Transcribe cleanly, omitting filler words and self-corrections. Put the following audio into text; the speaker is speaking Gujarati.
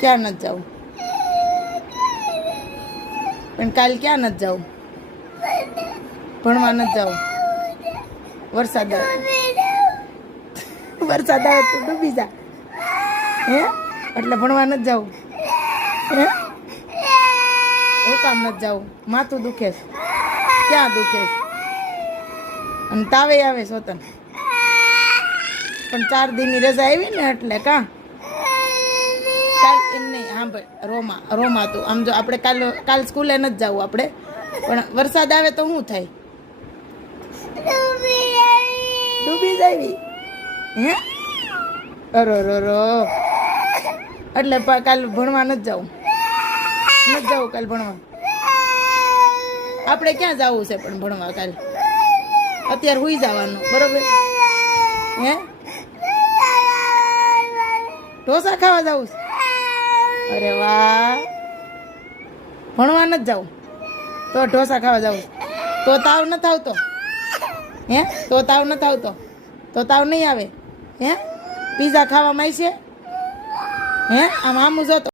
ક્યાં નથી જવું? પણ કાલ ક્યાં નથી જવું? ભણવા નથી જવું? વરસાદ આવે, વરસાદ આવે તો ડૂબી જા. હે એટલે ભણવા નથી જવું? હે હું કામ નથી જવું? માથું દુખે છે. ક્યાં દુખે છે? અને તાવે આવે છે તને? પણ 4 દીની રજા આવી ને એટલે કાં કાલ એમ નહીં. હા ભાઈ, રોમા તું આમ જો આપણે કાલ સ્કૂલે નથી જવું આપણે, પણ વરસાદ આવે તો શું થાય? ડૂબી જાવી. હે અરો એટલે કાલ ભણવા નથી જવું? નથી જવું કાલ ભણવા? આપણે ક્યાં જવું છે પણ ભણવા કાલ? અત્યારે હુઈ જવાનું, બરોબર? હે ઢોસા ખાવા જવું છે? અરે વાહ, ભણવા નથી જવું તો ઢોસા ખાવા જવું? તો તાવ નથી આવતો? હે તો તાવ નથી આવતો? તો તાવ નહીં આવે? હે પીઝા ખાવામાં આવશે? હે આમ આમ જો તો